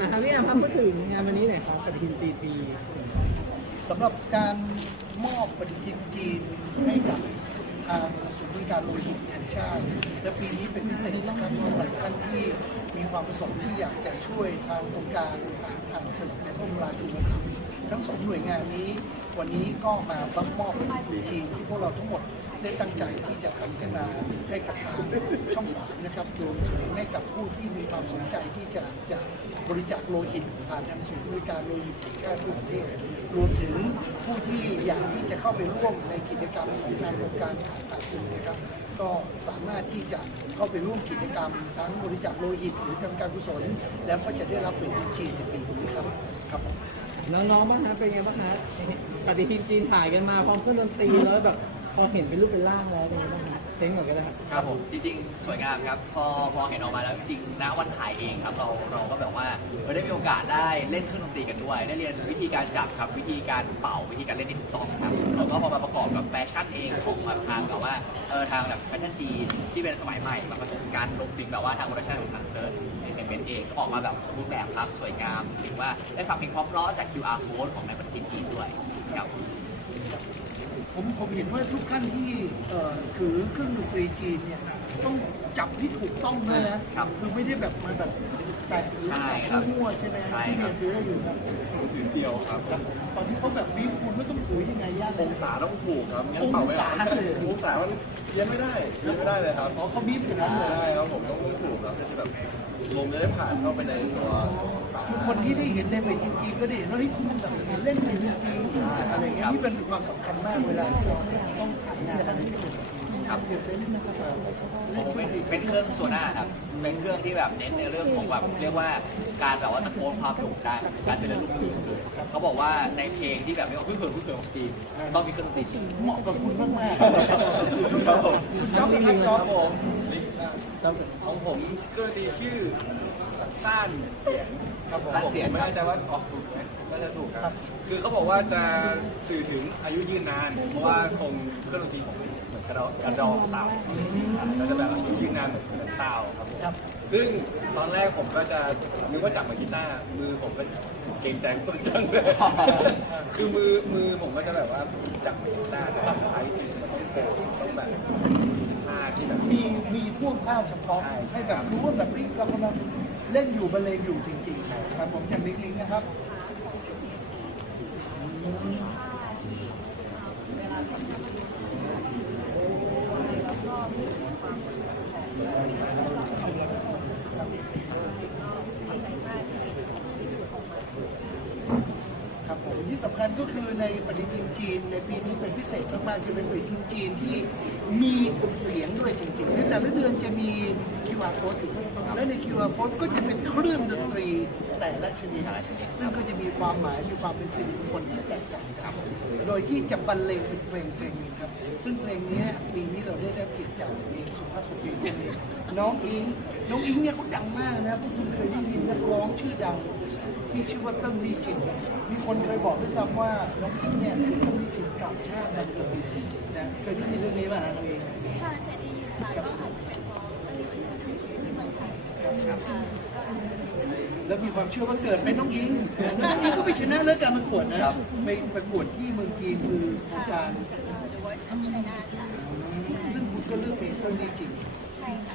นะครับพี่แอมครับพูดถึงงานวันนี้หน่อยครับปฏิทินจีปีสำหรับการมอบปฏิทินจีนให้กับทางศูนย์บริการโลหิตแห่งชาติและปีนี้เป็นพิเศษนะครับสำหรับท่านที่มีความประสงค์ที่อยากจะช่วยทางโครงการทางสมเด็จพระบรมราชูปถัมภ์ทั้งสองหน่วยงานนี้ วันนี้ก็มารับมอบปฏิทินจีนที่พวกเราทั้งหมด ได้ตั้งใจที่จะทำขึ้นมาให้กับทางช่องสามนะครับรวมถึงให้กับผู้ที่มีความสนใจที่จะจะบริจาคโลหิตผ่านทางศูนย์บริการโลหิตแห่งชาติทั่วประเทศรวมถึงผู้ที่อยากที่จะเข้าไปร่วมในกิจกรรมของทางโครงการผ่านสื่อนะครับ ก็สามารถที่จะเข้าไปร่วมกิจกรรม ทั้งบริจาคโลหิตหรือทำการกุศล แล้วก็จะได้รับเป็นจีนในปีนี้ครับครับน้องๆบ้างฮะเป็นไงบ้างฮะปฏิทินจีนถ่ายกันมาพร้อมเครื่องดนตรีแล้วแบบ พอเห็นเป็นรูปเป็นร่างแล้วเป็นไงบ้างเซ็งก่อนก็ได้ครับ ครับผมจริงๆ สวยงามครับ พอพอเห็นออกมาแล้วจริงๆณวันถ่ายเองครับเราเราก็แบบว่าเราได้มีโอกาสได้เล่นเครื่องดนตรีกันด้วย ได้เรียนวิธีการจับครับวิธีการเป่าวิธีการเล่นที่ถูกต้องครับแล้วก็พอมาประกอบกับแฟชั่นเองของแบบทางแบบว่าเออทางแบบแฟชั่นจีนที่เป็นสมัยใหม่มาผสมกันรวมถึงแบบว่าทางโปรดักชั่นของทางเซิร์ชเอนเตอร์เมนต์เองก็ออกมาแบบสมบูรณ์แบบครับสวยงามถึงว่าได้ฟังเพลงเพราะๆจาก QR code ของในปฏิทินจีนด้วยครับ ผมผมเห็นว่าทุกท่านที่เอ่อถือเครื่องดนตรีจีนเนี่ยต้องจับที่ถูกต้องด้วยนะครับคือไม่ได้แบบมาแบบแตะหรือใช่แบบครับมั่วๆใช่ไหมใช่ที่ครัเรียบนถือได้อยู่ครับถือเซียวครับ ตอนที่เขาแบบวิวคุณไม่ต้องถือยังไงยากเลอยงศาต้องถูกครับงั้นองเป่าไม่ศาได้เลยองศามันเพี้ยนไม่ได้เพี้ยนไม่ได้เลยครับอ๋อเขาบีบอย่างนั้นเลยใช่ครับผมต้องต้องถูกครับจะแบบลมจะได้ผ่านเข้าไปในตัว คือคนที่ได้เห็นในเวทีจริงๆก็ได้เห็นว่าเฮ้ยมันแบบเล่นในจริงๆอะไรอย่างเงี้ยนี่เป็นความสำคัญมากเวลาที่เราต้องถ่ายงานอะไรที่เป็นครับเดี๋ยวเซนต์นะครับโอ้เป็นเป็นเครื่องโซน่าครับ เป็นเครื่องที่แบบเน้นในเรื่องของแบบเรียกว่าการแบบว่าตะโกนความดุได้การเจริญลูกทุ่งเขาบอกว่าในเพลงที่แบบไม่ว่าพึ่งเหินพึ่งเหินของจีนต้องมีเครื่องดนตรีจีนเหมาะกับคุณมากมากครับผม คุณจ๊อบนะครับจ๊อบผม ของผมก็ดีชื่อ ซ่านเสียงครับผมผมไม่แน่ใจว่าออกถูกไหมน่าจะถูกครับ คือเขาบอกว่าจะสื่อถึงอายุยืนนาน เพราะว่าทรงเครื่องดนตรีของเหมือนกระดองกระดองเต่าแล้วจะแบบอายุยืนนานเหมือนเหมือนเต่าครับผม ครับ ซึ่งตอนแรกผมก็จะนึกว่าจับเหมือนกีตาร์มือผมก็เกรงใจตัวจังเลย คือมือมือผมก็จะแบบว่าจับเหมือนกีตาร์แต่ท้ายสิ่งมันต้องโกงต้องแบบท่าที่แบบ มีมีพ่วงท่าเฉพาะใช่ให้แบบรู้ว่าแบบเฮ้ยเรากำลัง เล่นอยู่บรรเลงอยู่จริงๆครับผมอย่างลิงลิงนะครับครับผมที่สำคัญก็คือในปฏิทินจีน ในปีนี้เป็นพิเศษมากๆคือเป็นปฏิทินจีนที่มีเสียงด้วยจริงๆในแต่ละเดือนจะมี QR code อยู่ และใน QR code ก็จะเป็นเครื่องดนตรีแต่ละชนิดแต่ละชนิด ซึ่งก็จะมีความหมายมีความเป็นสิริมงคลที่แตกต่างกันโดยที่จะบรรเลงเป็นเพลงเพลงหนึงครับ ซึ่งเพลงนี้ปีนี้เราได้รับเกียรติจากเองสุภาพสตรีท่านหนึ่งน้องอิง น้องอิงเนี่ยเขาดังมากนะพวกคุณเคยได้ยินนักร้องชื่อดังที่ชื่อว่าเติ้งลี่จินมีคนเคยบอกด้วยซ้ำว่าน้องอิงเนี่ยคือเติ้งลี่จินเก่าชาติมาเกิดนะเคยได้ยินเรื่องนี้ป่ะฮะน้องอิงถ้าจะได้ยินค่ะก็อาจจะเป็น เพราะตอนนี้ที่มันเสียชีวิตที่เมืองไทยค่ะก็อาจจะเป็นแล้วมีความเชื่อว่าเกิดเป็นน้องอิงแล้วน้องอิงก็ไปชนะเลิศการประกวดนะไปประกวดที่เมืองจีนคือโครงการเอ่อ The Voice of China ค่ะซึ่งคุณก็เลือกเพลงเติ้งลี่จินใช่ค่ะ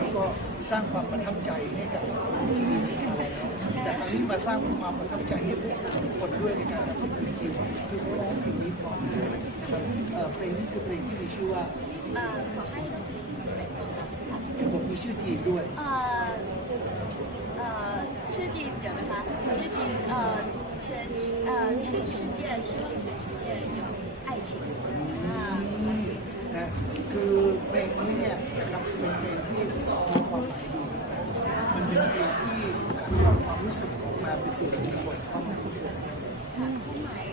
แล้วก็สร้างความประทับใจให้กับคนจีนแต่ครั้งนี้มาสร้างความประทับใจให้พวกทุกคนด้วยในการทำเพลงจีนคือเขาร้องเพลงนี้เพราะมากนะครับเอ่อเพลงนี้คือเพลงที่มีชื่อว่าเอ่อขอให้ดนตรีเป็นตัว นำค่ะ ผมมีชื่อจีนด้วย เอ่อเอ่อชื่อจีนเดี๋ยวนะคะชื่อจีนเอ่อ全呃全世界希望全世界有爱情อ่า นะคือเพลงนี้เนี่ยนะครับเป็นเพลงที่มีความหมายดี มันเป็นเพลงที่ถ่ายทอดความรู้สึกออกมาเป็นสิ่งที่คนเข้ามาพูดถึง ค่ะความหมาย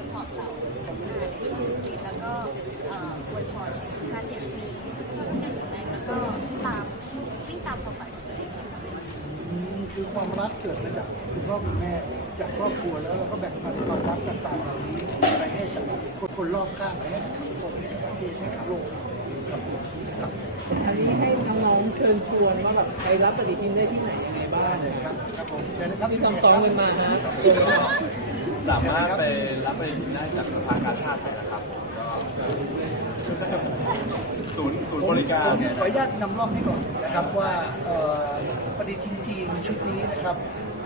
สปอร์ตเราในช่วงนี้แล้วก็อ่ออวยพรให้ทุกท่านเนี่ยมีสุขภาพที่แข็งแรงแล้วก็ตามวิ่งตามความฝันของตัวเองให้สำเร็จอืมคือความรักเกิดมาจากคุณพ่อคุณแม่ จากครอบครัวแล้วเราก็แบ่งปันความรักต่างๆเหล่านี้ไปให้กับคนคนรอบข้างไปให้กับสังคมให้กับประเทศให้กับโลกครับเชิญชวนว่าแบบไปรับปฏิทินได้ที่ไหนยังไงบ้างครับครับผมเชิญนะครับมีสองสองกันมาฮะ สามารถไปรับไปได้จากสภากาชาติไทยนะครับผมก็ศูนย์ศูนย์บริการ ผมขออนุญาตนำร่องให้ก่อนนะครับว่าเอ่อปฏิทินจีนชุดนี้นะครับ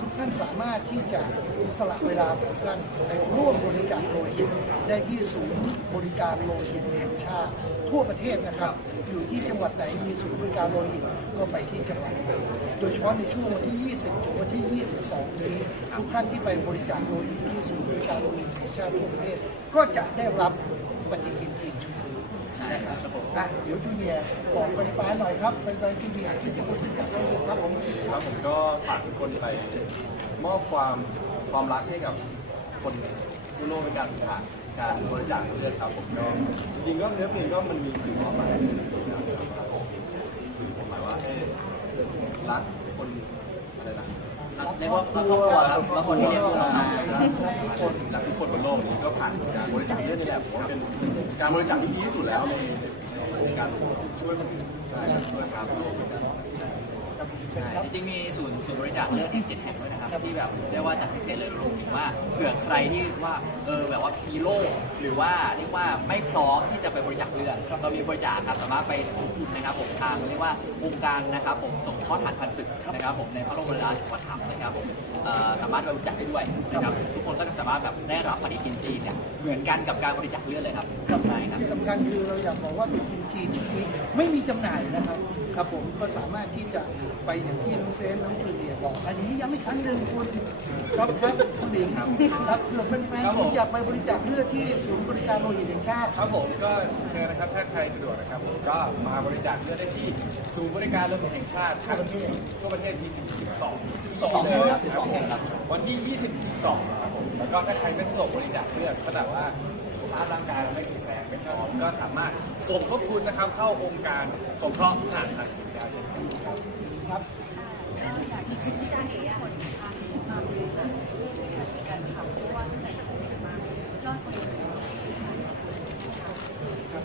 ทุกท่านสามารถที่จะสละเวลาของท่านไปร่วมบริจาคโลหิตได้ที่ศูนย์บริการโลหิตแห่งชาติ ทั่วประเทศนะครับ อยู่ที่จังหวัดไหนมีศูนย์บริการโลหิตก็ไปที่จังหวัดนั้นโดยเฉพาะในช่วงวันที่ 20ถึงวันที่ 22 นี้ทุกท่านที่ไปบริจาคโลหิตที่ศูนย์บริการโลหิตแห่งชาติทั่วประเทศก็จะได้รับปฏิทินจีนชุด ครับผมอะเดี๋ยวจูเนียร์บอกแฟนๆหน่อยครับแฟนๆจูเนียร์ที่จะบริจาคโลหิตครับผมครับผมก็ฝากทุกคนไปมอบความความรักให้กับคนทั่วโลกในการผ่านการบริจาคเลือดครับผมก็จริงๆก็เนื้อเพลงก็มันมีสื่อความหมายนะครับผมสื่อความหมายว่าให้รักคนอะไรนะ เรียกว่าครอบครัวครับแล้วคนที่เรียกว่าทุกคนรักทุกคนบนโลกนี้ก็ผ่านการบริจาคเลือดนี่แหละผมว่าเป็นการบริจาคที่ดีที่สุดแล้วในในการช่วยคนอื่นใช่ช่วยครับ ใช่จริงๆมีศูนย์ศูนย์บริจาคเลือดอีกเจ็ดแห่งด้วยนะครับที่แบบเรียกว่าจัดพิเศษเลยรวมถึงว่าเผื่อใครที่ว่าเออแบบว่ามีโรคหรือว่าเรียกว่าไม่พร้อมที่จะไปบริจาคเลือดเรามีบริจาคครับสามารถไปลงทุนนะครับผมทางเรียกว่าองค์การนะครับผมส่งข้อฐานพันศึกนะครับผมในพระบรมราชูปถัมภ์นะครับผมเอ่อสามารถไปบริจาคได้ด้วยนะครับทุกคนก็จะสามารถแบบได้รับปฏิทินจีนเนี่ยเหมือนกันกับการบริจาคเลือดเลยครับใช่ครับที่สำคัญคือเราอยากบอกว่าปฏิทินจีนชุดนี้ไม่มีจำหน่ายนะครับ ครับผมก็สามารถที่จะไปอย่างที่น้องเซนน้องจูเนียร์บอก อันนี้ย้ำอีกครั้งหนึ่งคุณครับครับคุณหญิงครับครับเผื่อแฟนครับๆผมที่อยากไปบริจาคเลือดที่ศูนย์บริการโลหิตแห่งชาติ ครับผมก็เชิญนะครับถ้าใครสะดวกนะครับผมก็มาบริจาคเลือดได้ที่ศูนย์บริการโลหิตแห่งชาติทั่วประเทศทั่วประเทศมี12 12เลยครับ12แห่งครับวันที่20 12ครับผมแล้วก็ถ้าใครไม่สะดวกบริจาคเลือดก็แต่ว่าสุข ภาพร่างกายเราไม่แข็งแรงไม่พร้อมก็สามารถสมทบทุนนะครับเข้าองค์การสงเคราะห์ทหารทางสิ่งได้เช่นกันครับก็อยากให้พี่ดาเอ๋คนทางทางเลยค่ะช่วยกันในการทำเพราะว่าตั้งแต่โควิดมายอดคนครับ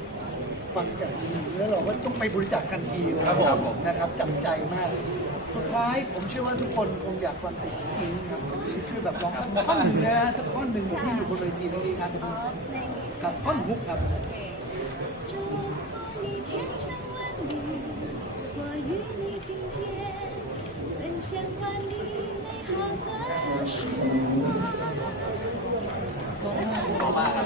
ฟังแบบนี้แล้วเราก็ต้องไปบริจาคทันทีเลยครับผมนะครับจับใจมาก สุดท้ายผมเชื่อว่าทุกคนคงอยากฟังเสียงอิงครับคือแบบลองสักท่อนหนึ่งนะสักท่อนหนึ่งที่อยู่บนเวทีเมื่อกี้ครับครับท่อนฮุกครับขอบมากครับ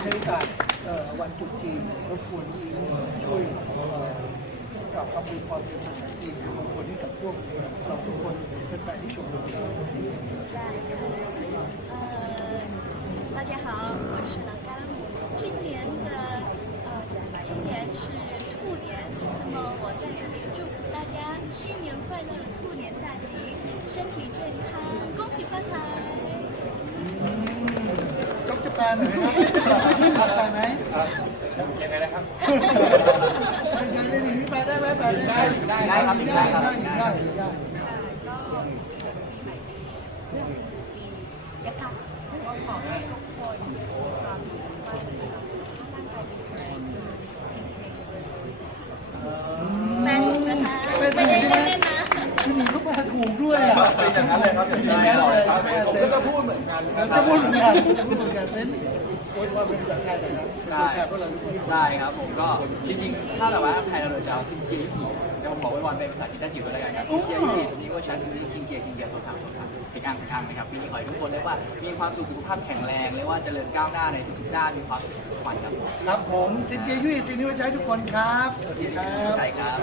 ใช้การวันจุดจีนรบกวนอิงช่วย กล่าวคำอวยพรเป็นภาษาจีนเป็นมงคลให้กับพวกเราทุกคนเป็นแฟนๆที่ชมเราในวันนี้ 呃，大家好，我是朗嘎姆。今年的呃，今年是兔年，那么我在这里祝福大家新年快乐，兔年大吉，身体健康，恭喜发财。 ยกจะแปลหน่อยนะครับแปลไหม ยังไงนะครับ ไม่ใช่ไม่ดีแปได้ไหมแปได้ได้ได้ครับได้ครับได้ได้ได้ก็ปีใหม่ปีเรื่องปีก็ขอให้ทุกคนความสุขมากๆนะคะร่างกายแข็งแรงแม่ถูกนะคะไม่ได้เล่นนะคุณหญิงเขาแปลถูกด้วยอะเป็นอย่างนั้นเลยครับอย่างนั้นเลยครับผมก็จะพูดเหมือนกันจะพูดเหมือนกันจะพูดเหมือนกันเซน โอ้ยความเป็นภาษาไทยหน่อยนะเป็นตัวแทนพวกเราทุกคนได้ครับผมก็จริงๆ ถ้าแบบว่าไทยเราจะเอาซินเจียญี่ปุ่นเดี๋ยวผมบอกไว้วันเป็นภาษาจีนได้จิ๋วก็แล้วกันครับซินเจียญี่ปุ่นนี่ว่าชันนี่คิงเกียคิงเกียตัวทางตัวทางเป็นอ่างเป็นอ่างนะครับปีนี้ขอให้ทุกคนเรียกว่ามีความสุขสุขภาพแข็งแรงเรียกว่าเจริญก้าวหน้าในทุกๆด้านมีความสุขทุกวันครับครับผมซินเจียยุ้ยซินิวใช้ทุกคนครับสวัสดีครับใช่ครับ